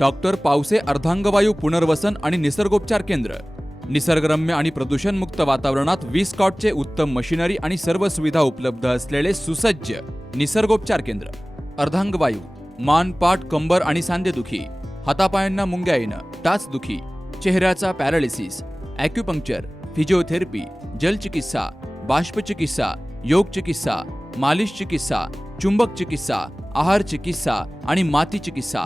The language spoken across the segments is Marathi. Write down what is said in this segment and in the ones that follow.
डॉक्टर पावसे अर्धांगवायू पुनर्वसन आणि निसर्गोपचार केंद्र, निसर्गरम्य आणि प्रदूषणमुक्त वातावरणात 20 कॉटचे उत्तम मशिनरी आणि सर्व सुविधा उपलब्ध असलेले सुसज्ज निसर्गोपचार केंद्र. अर्धांगवायू, मान, पाठ, कंबर आणि सांधेदुखी, हातापायांना मुंग्या येणं, टाचदुखी, चेहऱ्याचा पॅरालिसिस, ॲक्युपंक्चर, फिजिओथेरपी, जलचिकित्सा, बाष्पचिकित्सा, योग चिकित्सा, मालिश चिकित्सा, चुंबक चिकित्सा, आहार चिकित्सा आणि माती चिकित्सा.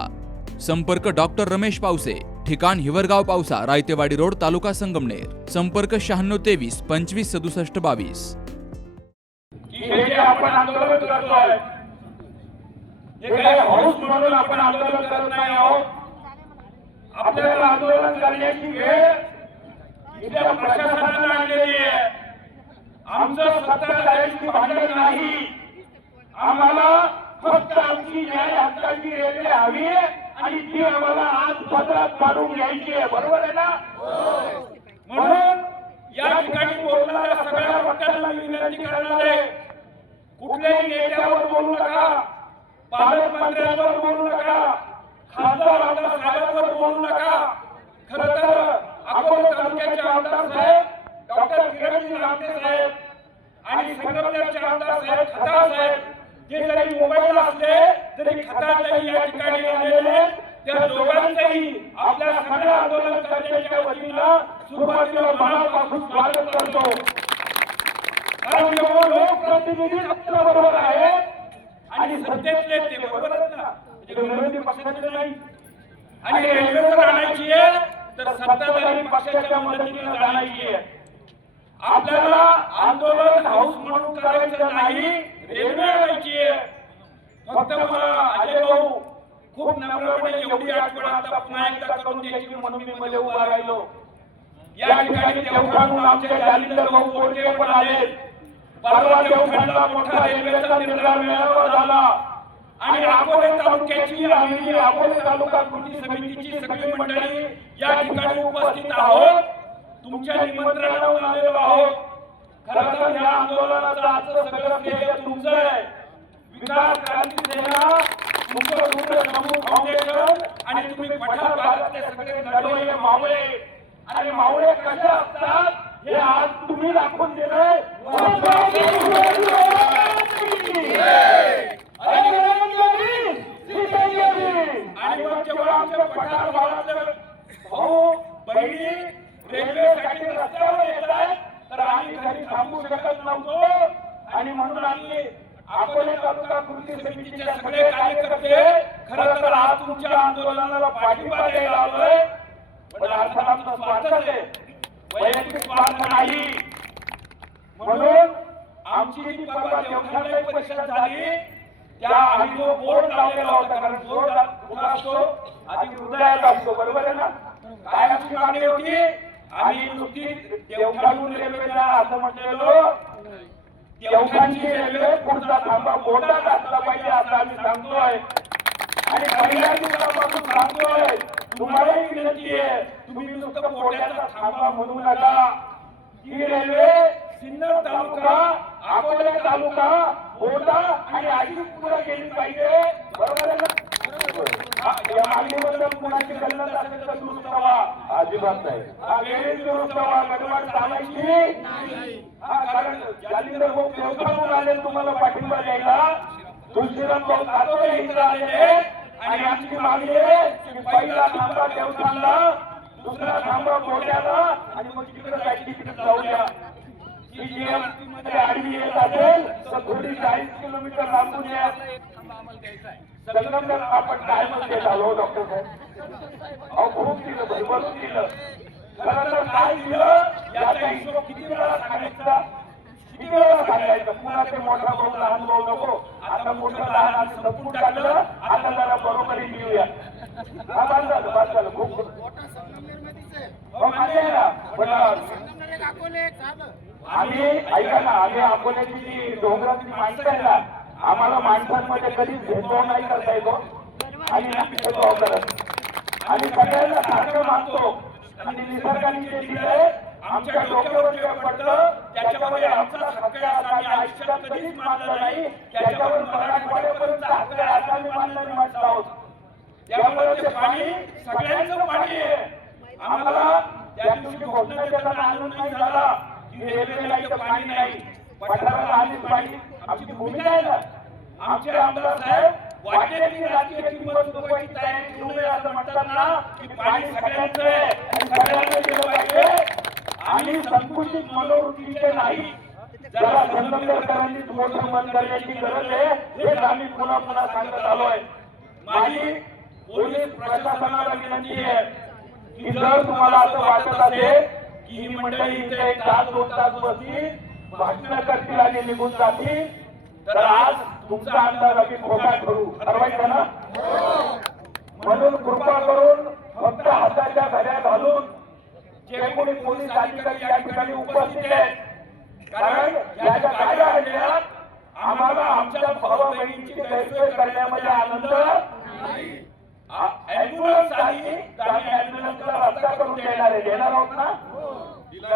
संपर्क डॉक्टर रमेश पावसे, ठिकाण हिवरगाव पावसा, रायतेवाडी रोड, तालुका संगमनेर. संपर्क 9623 25 67 22. हे जे आपण आंदोलन करतोय हे काही हौस म्हणून आपण आंदोलन करत नाही आहोत. आपल्याला आंदोलन करण्याची वेळ इथल्या प्रशासनाने आणलेली आहे. आमचं सत्ताधाऱ्यांची भांडण नाही. आम्हाला फक्त आमची न्याय हक्काची रेल्वे हवी आहे आणि ती आम्हाला आज पदरात पाडून घ्यायची आहे. बरोबर आहे ना? म्हणून या ठिकाणी बोलणाऱ्या सगळ्या वक्त्यांना मी विनंती करणार आहे, कुठल्याही नेत्यावर बोलू नका, पालकमंत्र्यांवर बोलू नका, खासदार आमदार साहेबांवर बोलू नका. खरं तर अकोला तालुक्याचे आमदार साहेब डॉक्टर किरणजी रामटे साहेब आणि संगमनेरचे आमदार साहेब खताळ साहेब जे जरी मुंबईला असले तरी खताळच्याही या ठिकाणी आलेले, त्या दोघांचंही आपल्या सगळ्या आंदोलनकर्त्यांच्या वतीनं सुरुवातीला मनापासून स्वागत करतो. कारण जेव्हा लोकप्रतिनिधी आपल्या बरोबर आहे आणि सत्तेतले ते बरोबरच ना, म्हणजे विरोधी पक्षाचे नाही. आणि रेल्वे जर आणायची आहे तर सत्ताधारी पक्षाच्या मदतीने आणायची आहे. आपल्याला आंदोलन हाऊस म्हणून करायचं नाही, रेल्वे आणायची आहे. फक्त मला अजय भाऊ खूप नम्रपणे एवढी आठवण आता पुन्हा एकदा करून द्यायची म्हणून मी मध्ये उभा राहिलो. या ठिकाणी देवठाणहून आमचे जालिंदर भाऊ बोलके पण आले. परवा देवठाणला मोठा रेल्वेचा निर्धार मेळावा झाला आणि अकोले तालुक्याची आम्ही अकोले तालुका कृती समितीची सगळी मंडळी या ठिकाणी उपस्थित आहोत. तुमच्या निमंत्रणावर आलेलो आहोत. खरं तर या आंदोलनाचं आजचं सगळं श्रेय तुमचं आहे. विकास क्रांती सेना, तुमचं रुद्र समूह फाउंडेशन आणि तुम्ही पठार भागातले सगळे नडवले मावळे आणि मावळे कसे असतात हे आज तुम्ही दाखवून दिलंय. आणि मग जेव्हा आमच्या पठार भागातले भाऊ बहिणी रेल्वेसाठी रस्त्यावर येत आहेत तर आम्ही घरी थांबू शकत नव्हतो आणि म्हणून आम्ही अकोले तालुका कृती समितीचे सगळे कार्यकर्ते खरं तर आज तुमच्या आंदोलनाला पाठिंबा द्यायला आलोय. पण अर्थात आमचा स्वार्थच आहे, वैयक्तिक स्वार्थ नाही. म्हणून आमची जी परवा देवठाणला परिषद झाली त्या आम्ही जो बोर्ड लावलेला होता, कारण बोर्ड कुठं असतो आधी हृदयात असतो. बरोबर आहे ना? काय आमची मागणी होती? आम्ही नुकती देवठाणहून रेल्वेला असं म्हटलेलो, देवठाणची रेल्वे पुढचा थांबा बोर्डात असला पाहिजे असं आम्ही सांगतोय. आणि पहिल्या दिवसापासून सांगतोय, तुम्हालाही विनंती आहे, तुम्ही नुसतं बोर्डाचा थांबा म्हणू नका. ही रेल्वे सिन्नर तालुका, अकोले तालुका, बोर्डा आणि आजीपुरा गेली पाहिजे. बरोबर आहे ना? या मागणीबद्दल कुणाची गल्लत असेल तर दुरुस्त व्हा. अजिबात नाही. वेळेत दुरुस्त व्हा, गडबड चालायची नाही. कारण जालिंदर भाऊ देवठाणहून आले तुम्हाला पाठिंबा द्यायला, तुळशीराम भाऊ कातोरे इथं आलेले आणि आमची मागणी आहे की पहिला थांबा देवठाणला, दुसरा थांबा बोर्ड्याला आणि मग तिकडे जायची तिकडे जाऊया. ही जीएमटी आडवी येत असेल तर थोडी 40 किलोमीटर लांबून या. संगमनेर आपण टाइमच देत आलो डॉक्टर साहेब. अहो खूप दिलं, भरभरून दिलं. खरं तर काय दिलं याचा हिशोब किती वेळा सांगायचा, किती वेळा सांगायचं. पुन्हा ते मोठा भाऊ लहान भाऊ नको. आता मोठं लहान असं लपून टाकलं, आता जरा बरोबरी घेऊया. हा बाद झालं, बाद झालं. खूप मान्य आहे ना. पण आम्ही ऐका ना, आम्ही अकोल्याची जी डोंगराची माणसं आहे ना, आम्हाला माणसांमध्ये कधीच भेदभाव नाही करता येतो आणि भेदभाव करत आणि सगळ्यांना सारखं मानतो. आणि निसर्गाने जे दिलंय आमच्या डोक्यावर जे पडलं त्याच्यामध्ये आमचा हक्क आहे असं आम्ही आयुष्यात कधीच मानलं नाही. त्याच्यावर मराठवाड्यापर्यंत हक्क आहे असं आम्ही मानलं नाही म्हटलं आहोत. त्यामुळे ते पाणी सगळ्यांचं पाणी आहे. आम्हाला त्या दिवशी घोषणा देताना आनंद नाही झाला की रेल्वेला इथं पाणी नाही, पठाराला आधीच पाणी. आमची भूमिका आहे ना, आमचे आमदार साहेब वाटेची राजकीय किंमत चुकवायची तयारी ठेवू नये असं म्हणतात ना, की पाणी सगळ्यांचं आहे आणि सगळ्यांना दिलं पाहिजे. आणि संकुचित मनोवृत्तीचे नाही, जरा संगमनेरकरांनी मोठं मन करण्याची गरज आहे, हेच आम्ही पुन्हा पुन्हा सांगत आलोय. माझी पोलीस प्रशासनाला विनंती आहे की जर तुम्हाला असं वाटत असेल की ही मंडळी इथे 1 तास 2 तास बसतील, भाषण करतील आणि निघून जातील, तर आज तुमचा अंदाज आम्ही खोटा करू. ठरवायचं ना? म्हणून कृपा करून फक्त हाताच्या घड्या घालून जे कोणी पोलीस अधिकारी या ठिकाणी उपस्थित आहेत, कारण याच्या कायदा आणण्यात आम्हाला आमच्या भावा बहिणींची गैरसोय करण्यामध्ये आनंद नाही. ॲम्ब्युलन्स आली तर आम्ही ॲम्ब्युलन्सला रस्ता करून देणार आहोत ना?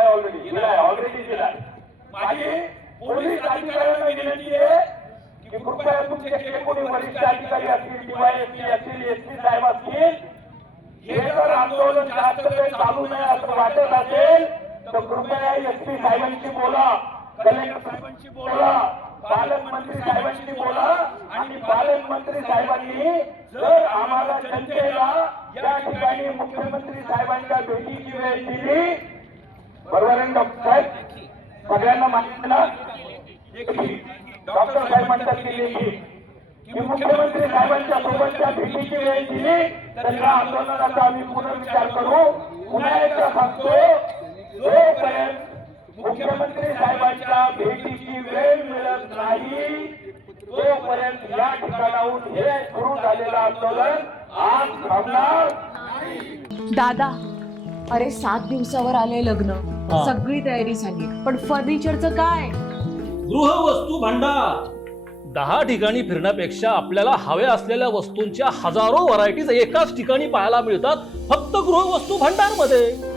ऑलरेडी दिलाय. माझी पोलीस अधिकाऱ्यांना विनंती आहे की कृपया तुमचे जे कोणी वरिष्ठ अधिकारी असतील किंवा एसपी असतील, एसपी साहेब असतील, हे जर आंदोलन जास्त वेळ चालू नये असं वाटत असेल तर कृपया एसपी साहेबांशी बोला, कलेक्टर साहेबांशी बोला, पालकमंत्री साहेबांशी बोला. आणि पालकमंत्री साहेबांनी जर आम्हाला जनतेला या ठिकाणी मुख्यमंत्री साहेबांच्या भेटीची वेळ दिली, बरोबर आहे डॉक्टर साहेब? सगळ्यांना माहिती ना, डॉक्टर साहेबांच्या दिली की मुख्यमंत्री साहेबांच्या सोबतच्या भेटीची वेळ दिली तर या आंदोलनाचा आम्ही पुनर्विचार करू. पुन्हा एकदा सांगतो, जोपर्यंत मुख्यमंत्री साहेबांच्या भेटीची वेळ मिळत नाही तोपर्यंत या ठिकाणाहून हे सुरू झालेलं आंदोलन आज थांबणार. दादा, अरे 7 दिवसावर आले लग्न, सगळी तयारी झाली, पण फर्निचरचं काय? गृहवस्तू भांडार 10 ठिकाणी फिरण्यापेक्षा आपल्याला हव्या असलेल्या वस्तूंच्या हजारो व्हरायटीज एकाच ठिकाणी पाहायला मिळतात, फक्त गृहवस्तू भांडार मध्ये.